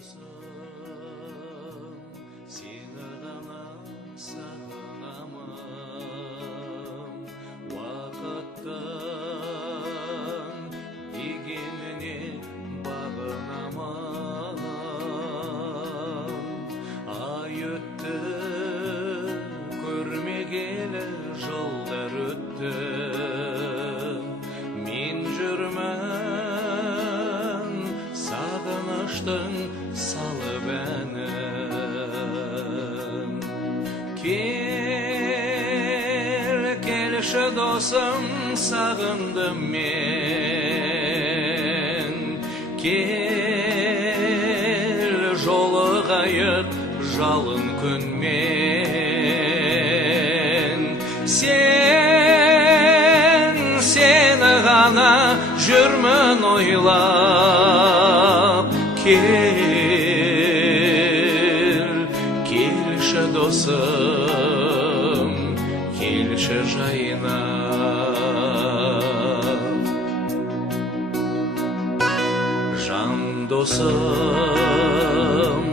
досым, сені ғана сағынамын. Уақыттың дегеніне бағынамын. Ай өтті, көрмегелі жылдар өтті. Мен жүрмін сағыныштың салып әнін. Келші досым, сағындым мен. Кел, жолығайық жалын күнмен. Сені ғана жүрмін ойлап. Келші досым, келші жайына. Жан досым,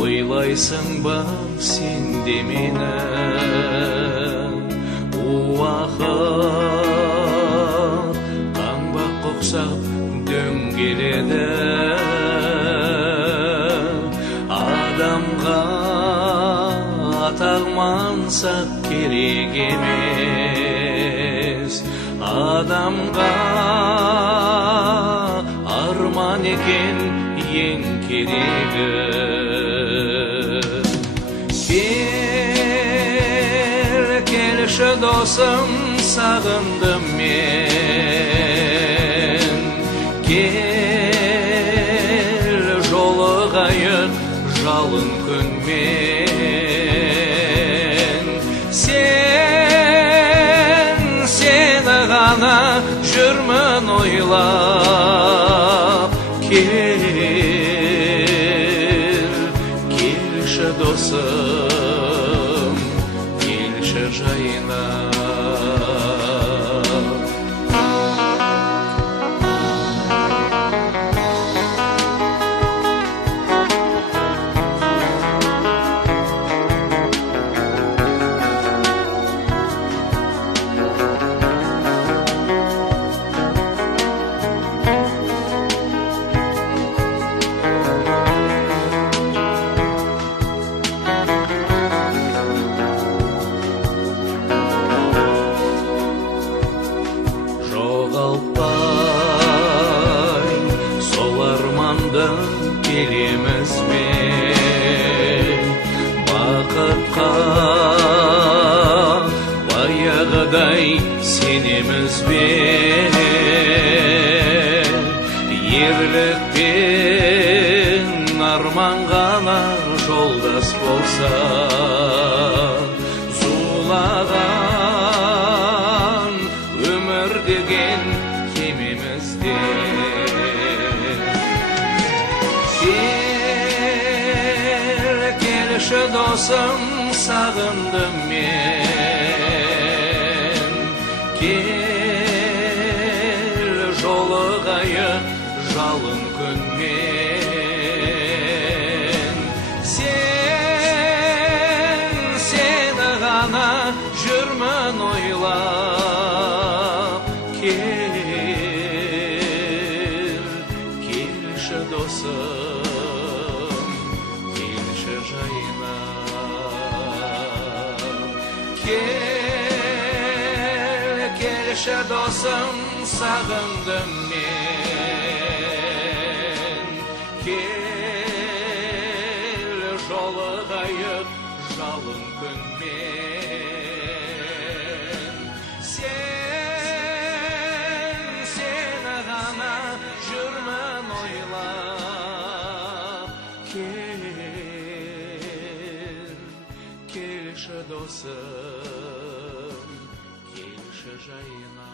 ойлайсың ба сен де мені? Уақыт қаңбақ құқсап дөңгеледі. Адамға атақ мансап керек емес. Адамға арман екен ең керегі. Келші досым, сағындым мен. Кел, жолығайық жалын күнмен. Сені ғана жүрмін ойлап. Келші досым, келші жайына. Жоғалтпай сол арманды келеміз бен. Бақытқа баяғыдай сенеміз бен. Ерлік пен арман ғана жолдас болса, зулаған өмір деген кемемізде. Келші досым, сағындым мен. Кел, жолығайық жалын күнмен. Сені ғана жүрмін ойлап. Келші досым, келші жайына. Келші досым, сағындым мен. Кел, жолығайық жалын күнмен. Сені ғана жүрмін ойлап. Келші досым, келші жайына.